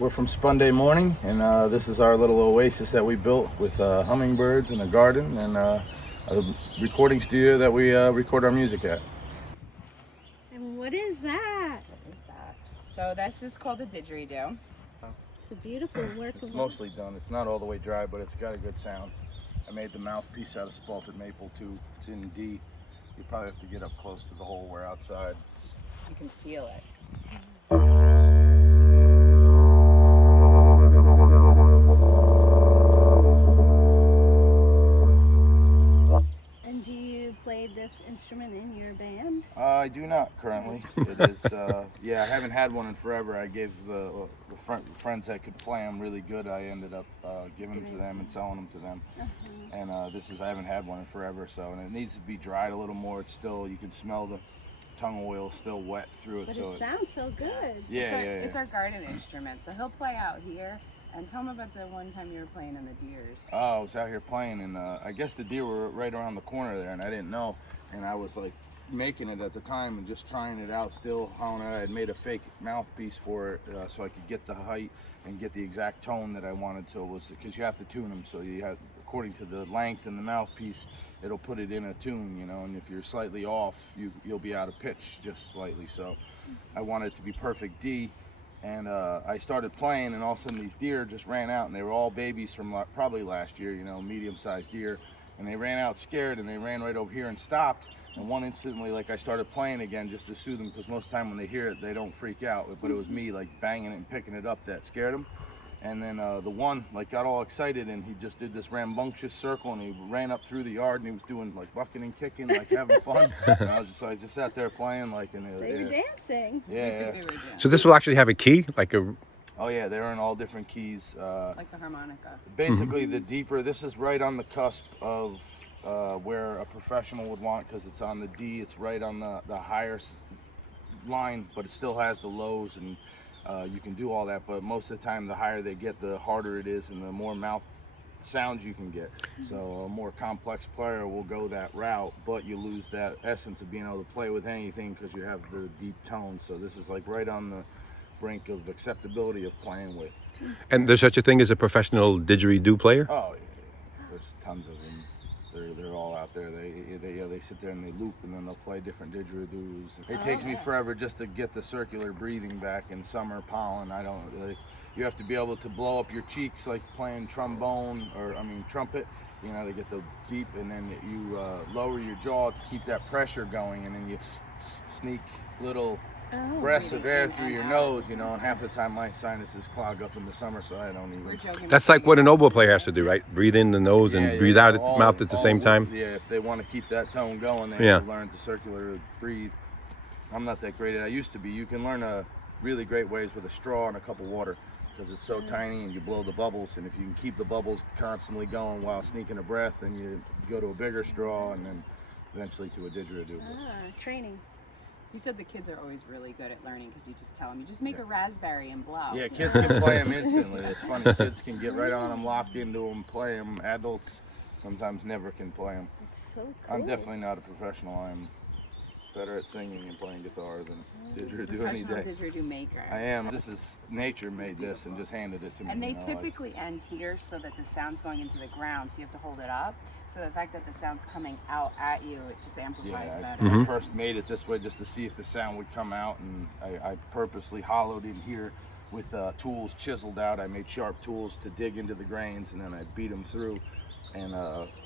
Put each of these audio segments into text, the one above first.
We're from Spunday Morning, and this is our little oasis that we built with hummingbirds and a garden and a recording studio that we record our music at. And what is that? What is that? So this is called the Didgeridoo. It's a beautiful work of It's art. mostly done. It's not all the way dry, but it's got a good sound. I made the mouthpiece out of spalted maple too. It's in D. You probably have to get up close to the hole. We're outside. You can feel it. And do you play this instrument in your band? I do not currently. It is, yeah, I haven't had one in forever. I gave the friends that could play them really good. I ended up giving them to them and selling them to them. And I haven't had one in forever. So, and it needs to be dried a little more. It's still, you can smell the tongue oil still wet through it. But so it sounds so good. Yeah, It's our garden instrument. So he'll play out here. And tell him about the one time you were playing in the deers. Oh, I was out here playing, and I guess the deer were right around the corner there, and I didn't know. And I was like making it at the time and just trying it out, still howling it. I had made a fake mouthpiece for it so I could get the height and get the exact tone that I wanted. So it was, because you have to tune them, so you have, according to the length and the mouthpiece, it'll put it in a tune, you know. And if you're slightly off, you'll be out of pitch just slightly. So I wanted it to be perfect D. And I started playing, and all of a sudden these deer just ran out, and they were all babies from probably last year, you know, medium-sized deer. And they ran out scared, and they ran right over here and stopped. And one instantly, like, I started playing again just to soothe them, because most of the time when they hear it, they don't freak out. But it was me, like, banging it and picking it up that scared them. And then the one, like, got all excited, and he just did this rambunctious circle, and he ran up through the yard, and he was doing, like, bucking and kicking, like, having fun. And I was just sat there playing, like, and They were dancing. Yeah. They were dancing. So this will actually have a key, like a. Oh yeah, they're in all different keys. Like a harmonica. Basically, the deeper, this is right on the cusp of where a professional would want, because it's on the D. It's right on the higher line, but it still has the lows, and you can do all that. But most of the time, the higher they get, the harder it is, and the more mouth sounds you can get. So a more complex player will go that route, but you lose that essence of being able to play with anything because you have the deep tones. So this is like right on the brink of acceptability of playing with. And there's such a thing as a professional didgeridoo player? Oh yeah. There's tons of them. They're all out there. They sit there and they loop, and then they'll play different didgeridoos. It takes me forever just to get the circular breathing back in summer pollen. I don't like. You have to be able to blow up your cheeks like playing trombone, or trumpet. You know, they get the deep, and then you lower your jaw to keep that pressure going, and then you sneak little breaths of air through your nose, you know, and half the time my sinuses clog up in the summer, so I don't even. That's like what an oboe player has to do, right? Breathe in the nose and breathe out at the mouth at the same time. Yeah, if they want to keep that tone going, they have to learn to circular breathe. I'm not that great at it. I used to be. You can learn really great ways with a straw and a cup of water, because it's so tiny, and you blow the bubbles, and if you can keep the bubbles constantly going while sneaking a breath, then you go to a bigger straw, and then eventually to a didgeridoo. Training. You said the kids are always really good at learning because you just tell them, you just make a raspberry and blow. Yeah, kids can play them instantly. It's funny. Kids can get right on them, lock into them, play them. Adults sometimes never can play them. It's so cool. I'm definitely not a professional. I'm better at singing and playing guitar than didgeridoo any day. Professional didgeridoo maker. I am. This is nature made this and just handed it to me. And they you know, typically end here so that the sound's going into the ground, so you have to hold it up. So the fact that the sound's coming out at you, it just amplifies better. I first made it this way just to see if the sound would come out, and I purposely hollowed in here with tools chiseled out. I made sharp tools to dig into the grains, and then I beat them through and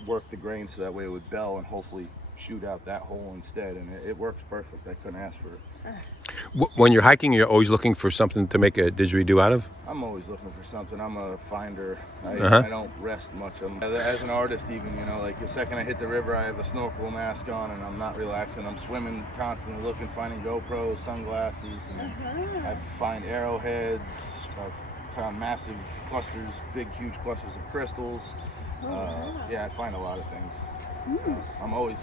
work the grains so that way it would bell and hopefully shoot out that hole instead, and it works perfect. I couldn't ask for it. When you're hiking, you're always looking for something to make a didgeridoo out of? I'm always looking for something. I'm a finder. I don't rest much. As an artist even, you know, like the second I hit the river, I have a snorkel mask on, and I'm not relaxing. I'm swimming constantly looking, finding GoPros, sunglasses, and I find arrowheads. I've found massive clusters, big, huge clusters of crystals. Yeah, I find a lot of things. I'm always,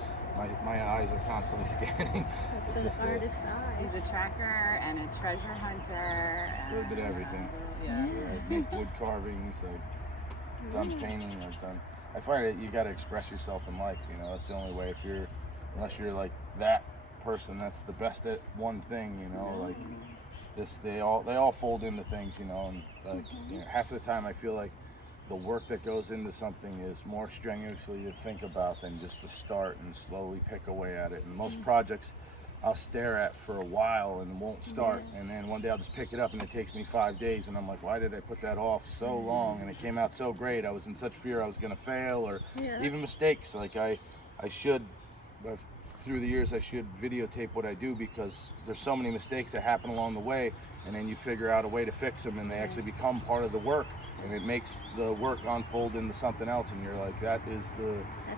my eyes are constantly scanning. It's an artist's eye. He's a tracker and a treasure hunter. A little bit of everything. Yeah. I make wood carvings. I've done painting. I find that you got to express yourself in life. You know, that's the only way. Unless you're like that person that's the best at one thing. You know, like they all fold into things, you know, and like you know, half of the time I feel like the work that goes into something is more strenuously to think about than just to start and slowly pick away at it. And most projects I'll stare at for a while and won't start, and then one day I'll just pick it up and it takes me 5 days, and I'm like, why did I put that off so long? And it came out so great. I was in such fear I was gonna fail, or even mistakes. Like I should, through the years, I should videotape what I do, because there's so many mistakes that happen along the way, and then you figure out a way to fix them, and they actually become part of the work, and it makes the work unfold into something else, and you're like, that's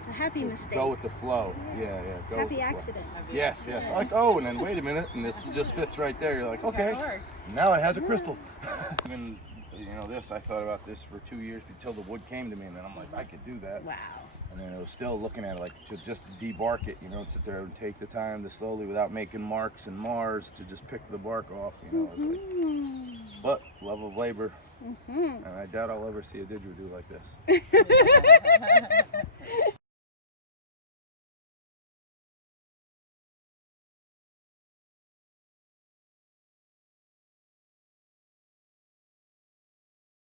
a happy mistake. Go with the flow. Yeah, go Happy with the accident. flow. Yes. Like, oh, and then wait a minute, and this just fits right there. You're like, okay, now it has a crystal. Even, you know, I thought about this for 2 years until the wood came to me, and then I'm like, I could do that. Wow. And then I was still looking at it like to just debark it, you know, and sit there and take the time to slowly, without making marks and mars, to just pick the bark off, you know. It's like, but love of labor, and I doubt I'll ever see a didgeridoo like this.